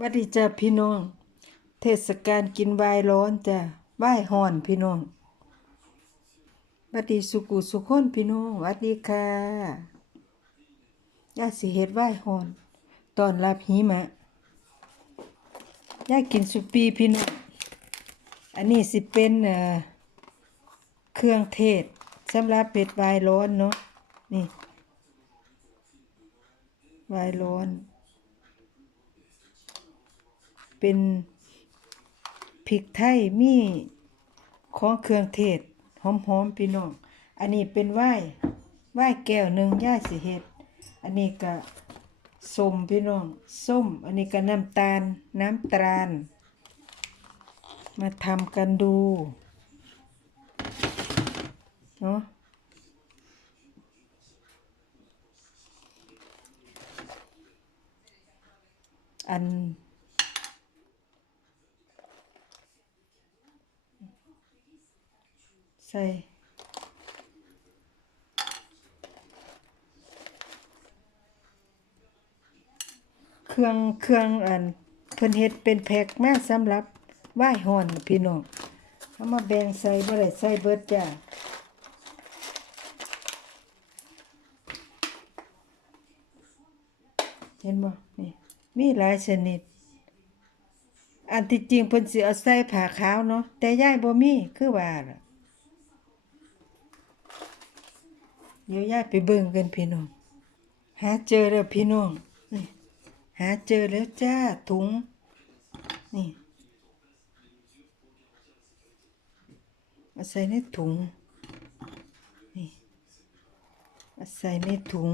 วัดดีจ้าพี่น้อง เทศกาลกินไวายร้อนจ้ะไวายห่อนพี่น้องวัดดีสุกุสุขคนพี่น้องวัดดีค่ะย่าสิเฮ็ดไวายห่อน ตอนรับหิมะย่ากินสุปีพี่น้อง อันนี้สิเป็นเอ่อเครื่องเทศสำหรับเป็ดไวายร้อนเนาะนี่ไวายร้อน เป็นพริกไทยมีของเครื่องเทศหอมๆพี่น้อง อันนี้เป็นไหว้ไหว้แก้วหนึ่งย่าสิเฮ็ด อันนี้ก็ส้มพี่น้องส้ม อันนี้ก็น้ำตาลน้ำตาล มาทำกันดูเนาะอัน ใส่เครื่องเครื่องอันเพิ่นเฮ็ดเป็นแพ็คมาสำหรับไหว้ฮ้อนพี่น้องเอามาแบ่งใส่บ่ได้ใส่เบิดจ้าเห็นบ่นี่มีหลายชนิด อันที่จริงเพิ่นสิเอาใส่ผ้าขาวเนาะแต่ยายบ่มีคือว่าล่ะ เดี๋ยวยาไปเบิ่งกันพี่น้อง หาเจอแล้วพี่น้อง นี่ หาเจอแล้วจ้าถุง นี่มาใส่ในถุง นี่มาใส่ในถุง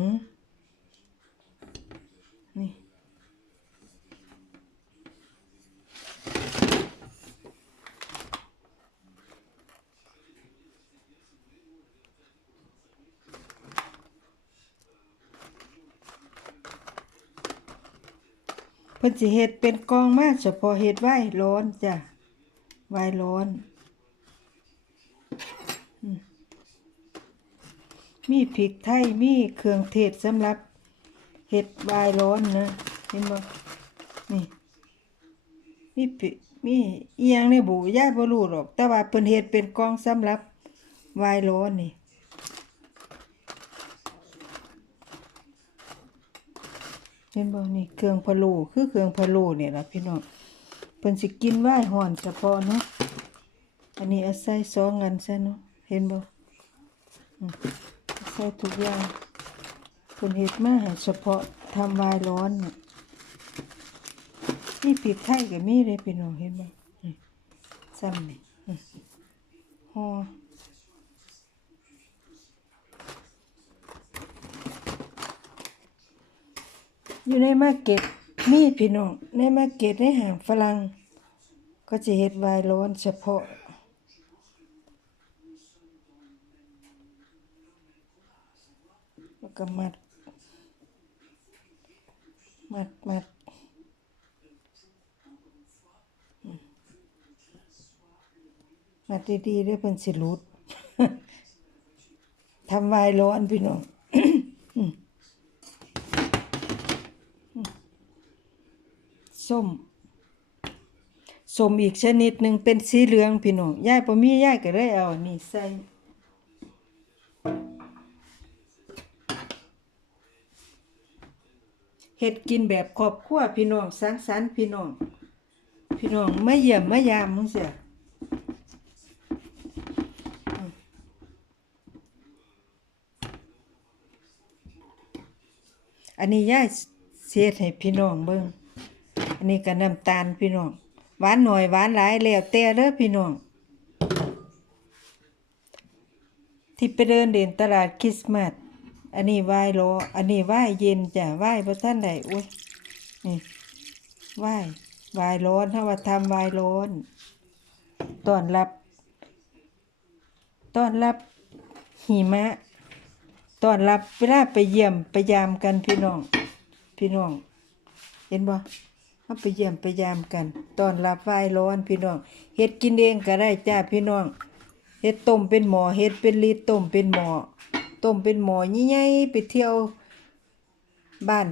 พิ่นสิเฮ็ดเป็นกองมาเฉพาะเฮ็ดไว้ร้อนจ้ะไว้ร้อน มีพริกไทย มีเครื่องเทศสำหรับเฮ็ดไว้ร้อนนะเห็นบ่นี่ มีพริมีเอียงในบูยาบ่รู้หรอก แต่ว่าเพิ่นเฮ็ดเป็นกองสำหรับไว้ร้อนนี่ เห็นบ่นี่เครื่องพะโล้คือเครื่องพะโล้เนี่ยล่ะพี่น้องเพิ่นสิกินไว้ฮ้อนเฉพาะเนาะอันนี้เอาใส่สองอันซะเนาะเห็นบ่อืมใส่ทุกอย่างเพิ่นเฮ็ดมาให้เฉพาะทำวน์ร้อนน่ะนี่พริกไทยก็มีเด้พี่น้องเห็นบ่นี่ซ้ำนี่ห่อ อยู่ในมาเก็ตมีพี่น้องในมาเก็ตในห้างฝรั่งก็จะเฮ็ดไวน์ร้อนเฉพาะ แล้วก็มัด มัดมัดมัดดีๆด้วยเพิ่นสิหลุดทำไวน์ร้อนพี่น้อง ส้มส้มอีกชนิดหนึ่งเป็นสีเหลืองพี่น้องย่ายบ่มีย่ายก็เลยเอานนี้ใส่เฮ็ดกินแบบครอบครัวพี่น้องสังสรรค์พี่น้อง พี่น้องไมาเยี่ยมมายามมึงเสียอันนี้ย่ายเสียดให้พี่น้องเบิ่ง อันนี้ก็น้ำตาลพี่น้องหวานหน่อยหวานหลายแล้วแต่เด้อพี่น้องที่ไปเดินเด่นตลาดคริสต์มาสอันนี้ไหว้รออันนี้ไหว้เย็นจ้ะไหว้บ่ทันได้โอ้ยนี่ไหว้ไหว้ร้อนถ้าว่าทำไหว้ร้อนต้อนรับต้อนรับหิมะต้อนรับเวลาไปเยี่ยมไปยามกันพี่น้อง พี่น้อง เห็นบ่ เอาไปเยี่ยมไปยามกัน ตอนรับไหว้ร้อนพี่น้อง เฮ็ดกินเองก็ได้จ้าพี่น้อง เฮ็ดต้มเป็นหม้อเฮ็ดเป็นลิตรต้มเป็นหม้อต้มเป็นหมอใหญ่ๆไปเที่ยวบ้าน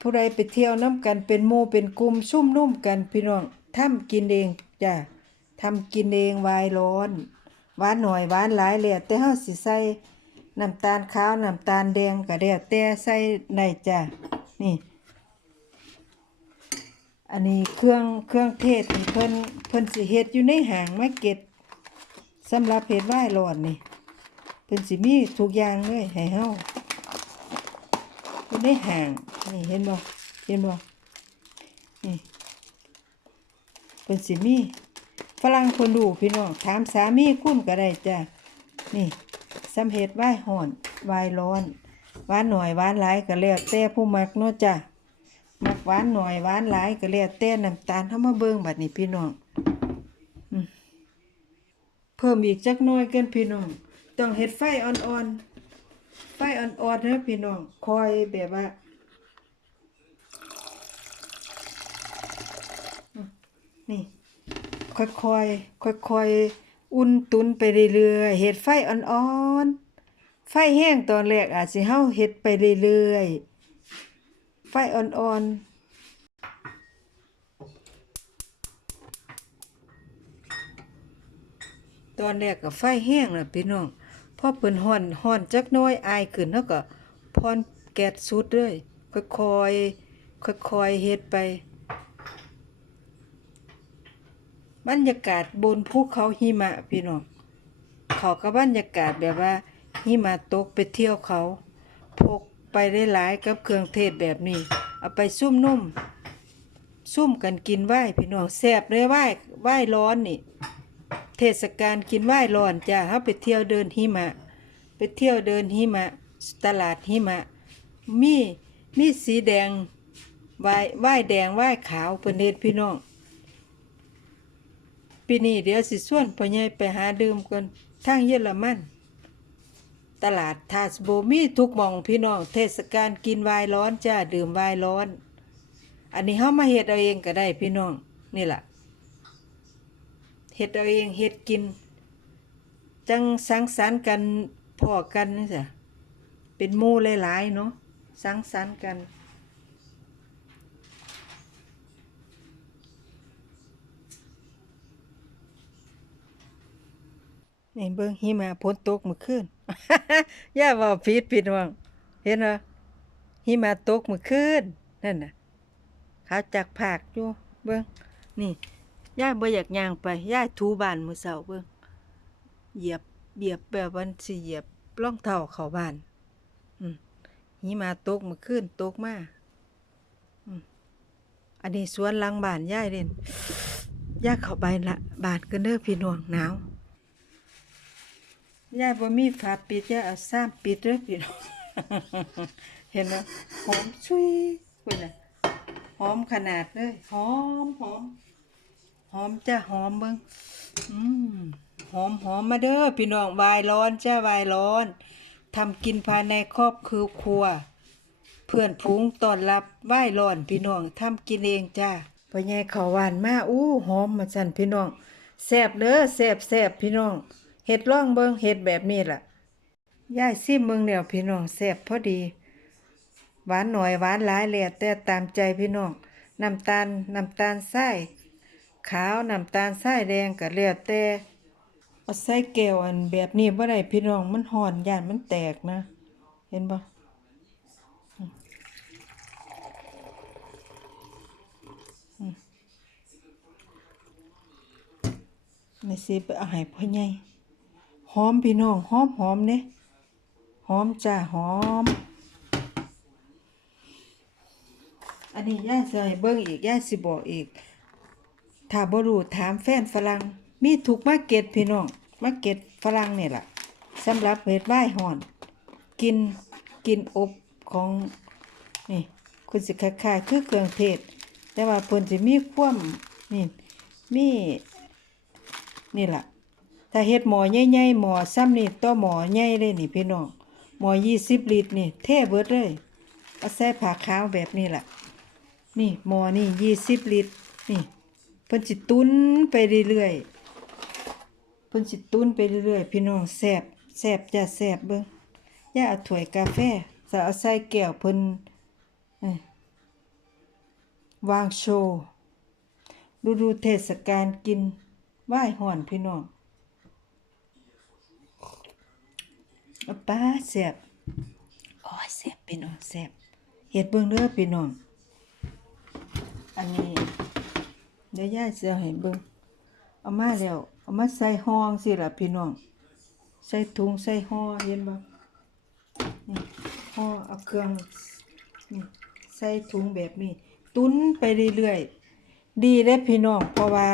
ผู้ใดไปเที่ยวน้ำกันเป็นหมู่เป็นกลุ่มซุ่มนุ่มกันพี่น้องทำกินเองจ้ะทำกินเองวายร้อน หวานหน่อยหวานหลายแล้วแต่เฮาสิใส่น้ำตาลขาวน้ำตาลแดงก็แล้แต่ใส่ได้จ้ะนี่ อันนี้เครื่องเครื่องเทศเพิ่นเพิ่นสิเฮ็ดอยู่ในห้างมาเก็ตสำหรับเฮ็ดไวน์ร้อนนี่เพิ่นสิมีทุกอย่างเลยให้เฮาอยู่ในห้างนี่เห็นบ่เห็นบ่นี่เพิ่นสิมีฝรั่งคนดูพี่น้องถามสามีคุณก็ได้จ้ะนี่สำเฮ็ดไวน์ร้อนไวน์ร้อนหวานหน่อยหวานหลายก็แล้วแต่ผู้มักเนาะจ้ะ มักหวานหน่อยหวานหลายก็แล้วแต่น้ำตาลเฮามาเบิ่งบัดนี้พี่น้องเพิ่มอีกจักน่อยเกินพี่น้องต้องเฮ็ดไฟอ่อนๆไฟอ่อนๆเด้อพี่น้องคอยแบบว่านี่ค่อยๆค่อยๆอุ่นตุนไปเรื่อยๆเฮ็ดไฟอ่อนๆไฟแห้งตอนแรกอาจสิเฮาเฮ็ดไปเรื่อยๆ ไฟอ่อนๆ ตอนแรกก็ไฟแห้งนะพี่น้องพอเปิ้นฮ้อนฮ้อนจักน้อยอายขึ้นเฮาก็พรแก๊สสุดเลยค่อยๆค่อยๆเฮ็ดไป บรรยากาศบนภูเขาหิมะพี่น้องเขากับบรรยากาศแบบว่าหิมะตกไปเที่ยวเขาพก ไปได้หลายกับเครื่องเทศแบบนี้ เอาไปซุ่มนุ่ม ซุ่มกันกินไหวพี่น้องแซ่บเลยไหวไหวร้อนนี่ เทศกาลกินไหวร้อนจ้าเฮาไปเที่ยวเดินหิมะ ไปเที่ยวเดินหิมะ ตลาดหิมะ มีมีสีแดงไหวไหวแดงไหวขาวเพิ่นเฮ็ดพี่น้องปีนี้เดี๋ยวสิส่วนพ่อใหญ่ไปหาดื่มกันทางเยอรมัน ตลาดทาสโบมีทุกมองพี่น้องเทศกาลกินวายร้อนจ้าดื่มวายร้อน อันนี้เฮามาเฮ็ดเอาเองก็ได้พี่น้องนี่ล่ะเฮ็ดเอาเองเฮ็ดกิน จังสังสรรค์กันพอกันนี่จ้ะเป็นมู่หลายๆเนาะสังสรรค์กัน นี่เบิ่งหิมะฝนตกเมื่อคืนอย่าว้าผิดพี่น้องเห็นบ่หิมะตกเมื่อคืนนั่นน่ะเขาจักภาคอยู่เบิ่งนี่ย่าบ่อยากย่างไปย่าถูบ้านมื้อเช้าเบิ่งเหยียบเหยียบแบบวันสิเหยียบรองเท้าเข้าบ้านอืมหิมะตกเมื่อคืนตกมาอืมอันนี้สวนหลังบ้านยาเด่นย่าเข้าไปละบ้านกันเด้อพี่น้องหนาว ยายบ่มีฝาปิดยายเอาซ้ำปิดเด้อพี่น้องเห็นบ่หอมชุยคุณน่ะหอมขนาดเลยหอมหอมหอมจ้าหอมเบิ่งอืมหอมหอมมาเด้อพี่น้องวายร้อนจ้าวายร้อนทำกินภายในครอบครัวครัว เพื่อนพุงต้อนรับไหว้ร้อนพี่น้องทำกินเองจ้าพ่อใหญ่ข้าวหวานมาอู้หอมมาสั่นพี่น้องแซ่บเด้อแซ่บแซ่บพี่น้อง เฮ็ดร่องเบิงเฮ็ดแบบนี้ล่ะยายซิมเบิ่งแล้วพี่น้องแซ่บพอดี หวานหน่อยหวานหลายแล้วแต่ตามใจพี่น้องน้ำตาลน้ำตาลทรายขาวน้ำตาลทรายแดงก็แล้วแต่เอาใส่แก้วอันแบบนี้บ่ได้พี่น้องมันห่อนย่านมันแตกนะ เห็นบ่ไม่สิไปเอาให้พ่อใหญ่ หอมพี่น้องหอมหอมเด้หอมจ้าหอม อันนี้ย่าสิให้เบิ่งอีกย่าสิบอกอีก ถ้าบ่รู้ถามแฟนฝรั่งมีทุกมาเก็ตพี่น้องมาเก็ตฝรั่งเนี่ยล่ะสำหรับเฮ็ดไวน์ฮ้อน กินกินอบของนี่คุณสิคล้ายๆคือเครื่องเทศ แต่ว่าเพิ่นสิมีความนี่มีนี่ล่ะ ถ้าเฮ็ดหม้อใหญ่ๆหม้อซ้ำนี่ต่อหม้อใหญ่เลยนี่พี่น้องหม้อ20ลิตรนี่เท่เบิดเลยเอาใส่ผ้าขาวแบบนี้ล่ะนี่หมอนี่20ลิตรนี่เพิ่นสิตุ้นไปเรื่อยๆเพิ่นสิตุ้นไปเรื่อยๆพี่น้องแซบแซบจะแซบเบิ่งย่าเอาถ้วยกาแฟจะเอาใส่แก้วเพิ่นวางโชว์ฤดูเทศกาลกินไหว้ห่อนพี่น้องเอา ป้าแซ่บโอ้ยแซ่บพี่น้องแซ่บเฮ็ดเบิ่งเด้อพี่น้อง อันนี้เดี๋ยวยายสิเอาให้เบิ่งเอามาแล้วเอามาใส่ห้องสิล่ะพี่น้อง ใส่ถุงใส่ห่อเห็นบ่นี่ห่อเอาเครื่องนี่ใส่ถุงแบบนี้ ตุนไปเรื่อยๆ ดีเด้อพี่น้อง เพราะว่า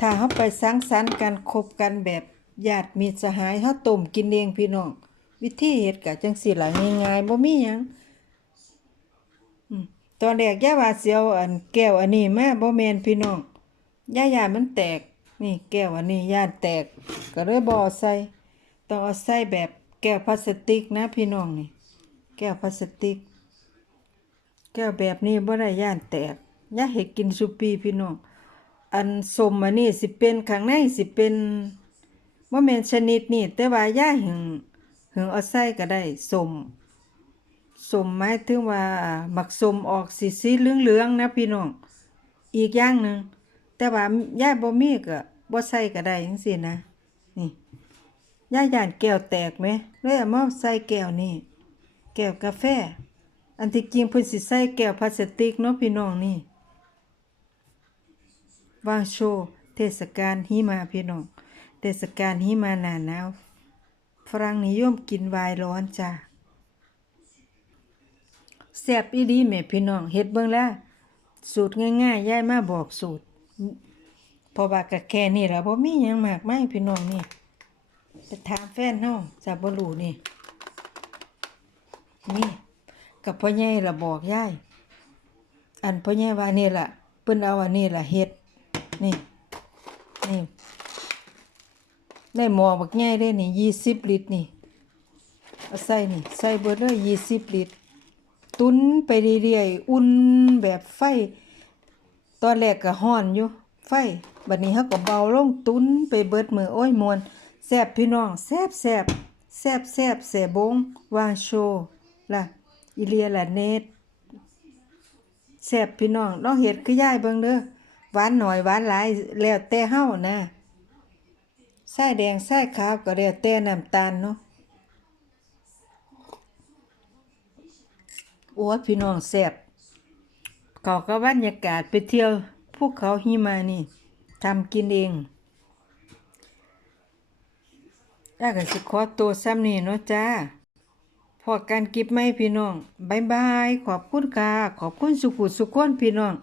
ถ้าเฮาไปสังสรรค์กันคบกันแบบญาติมิตรสหายเฮาต้มกินเองพี่น้อง วิธีเฮ็ดก็จังซี่ล่ะง่ายๆบ่มีหยังตอนแรกย่าว่าเสียวอันแก้วอันนี้มาบ่แม่นพี่น้องย่าย่ามันแตก นี่แก้วอันนี้ย่านแตก ก็เลยบ่อใส่ต้องเอาใส่แบบแก้วพลาสติกนะพี่น้องนี่ แก้วพลาสติก แก้วแบบนี้บ่ได้ย่านแตกย่าเฮ็ดกินซุปีพี่น้องอันสมอันนี้สิเป็นข้างในสิเป็นบ่แม่นชนิดนี้แต่ว่าย่าหึงึงเอาใส่ก็ได้สมสมหมายถึงว่าหมักสมออกสีสีเหลืองๆนะพี่น้อง อีกอย่างหนึ่งแต่ว่าย่าบ่มีก็บ่ใส่ก็ได้จังซี่นะ นี่ย่าย่านแก้วแตกไหมเลยเอามาใส่แก้วนี่แก้วกาแฟ อันที่จริงเพิ่นสิใส่แก้วพลาสติกเนาะพี่น้องนี่วางโชว์เทศกาลหิมะพี่น้อง เทศกาลหิมะหน้าหนาว ฝรั่งนิยมกินไวน์ร้อนจ้าแซ่บอีดีแม่พี่น้องเฮ็ดเบิ่งแล้วสูตรง่ายๆยายมาบอกสูตรเพราะว่าก็แค่นี้ล่ะบ่มีหยังมากมายพี่น้องนี่ไปถามแฟนเฮาจะบ่รู้นี่นี่กับพ่อใหญ่ล่ะบอกยายอันพ่อใหญ่ว่านี่ล่ะเพิ่นเอาอันนี้ล่ะเฮ็ดนี่นี่ ได้หม้อบักใหญ่เด้นี่20ลิตรนี่เอาใส่นี่ใส่เบิดเลย20ลิตร ตุนไปเรื่อยๆอุ่นแบบไฟ ตอนแรกก็ฮ้อนอยู่ ไฟบัดนี้เฮาก็เบาลงตุนไปเบิดมือโอ้ยมวนแซบพี่น้องแซบแซบแซบแซบแซ่บงวางโชว์ล่ะอีเลียล่ะเนตแซบพี่น้องลองเฮ็ดคือยายเบิ่งเด้อหวานหน่อยหวานหลายแล้วแต่เฮานะ ใส่แดงใส่ขาวก็แล้วแต่น้ำตาลเนาะโอ้พี่น้องแซบเขาก็บรรยากาศไปเที่ยวภูเขาหิมานี่ทำกินเองอยากสิขอตัวซ้ำนี่เนาะจ้า พอกันกิบไหมพี่น้องบายบาย ขอบคุณค่ะ ขอบคุณสุขุสุขคนพี่น้อง